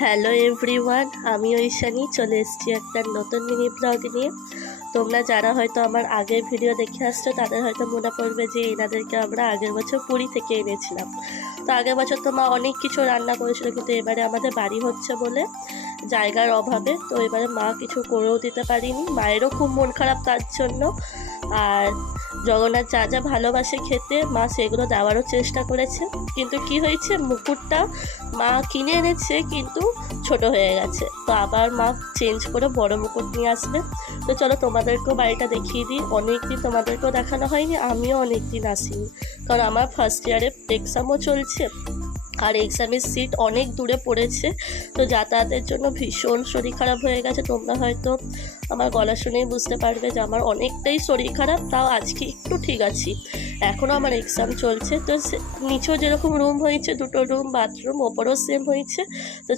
Hello everyone, আমি ঐশানী চলে এসেছি একটা নতুন মিনি ব্লগ নিয়ে। তোমরা যারা হয়তো আমার আগের ভিডিও দেখে আসছো তাদের হয়তো মনে পড়বে যে এনাদেরকে আমরা আগের বছর পুরী থেকে এনেছিলাম। তো আগের বছর তো মা অনেক কিছু রান্না করেছিল, কিন্তু এবারে আমাদের বাড়ি হচ্ছে বলে জায়গার অভাবে তো এবারে মা কিছু করেও দিতে পারিনি। মায়েরও খুব মন খারাপ তার জন্য। আর জগন্নাথ যা যা ভালোবাসে খেতে মা সেগুলো দেওয়ারও চেষ্টা করেছে, কিন্তু কি হয়েছে, মুকুটটা মা কিনে এনেছে কিন্তু ছোট হয়ে গেছে। তো আবার মা চেঞ্জ করে বড় মুকুট নিয়ে আসবে। তো চলো তোমাদেরকেও বাড়িটা দেখিয়ে দিই। অনেক দিন তোমাদেরকেও দেখানো হয়নি, আমিও অনেক দিন আসিনি, কারণ আমার ফার্স্ট ইয়ারে এক্সামও চলছে আর এক্সামের সিট অনেক দূরে পড়েছে। তো যাতায়াতের জন্য ভীষণ শরীর খারাপ হয়ে গেছে। তোমরা হয়তো আমার গলা শুনেই বুঝতে পারবে যে আমার অনেকটাই শরীর খারাপ। তাও আজকে একটু ঠিক আছি, এখনও আমার এক্সাম চলছে। তো নিচেও যেরকম রুম হয়েছে, দুটো রুম, বাথরুম, ওপরও সেম হয়েছে। তো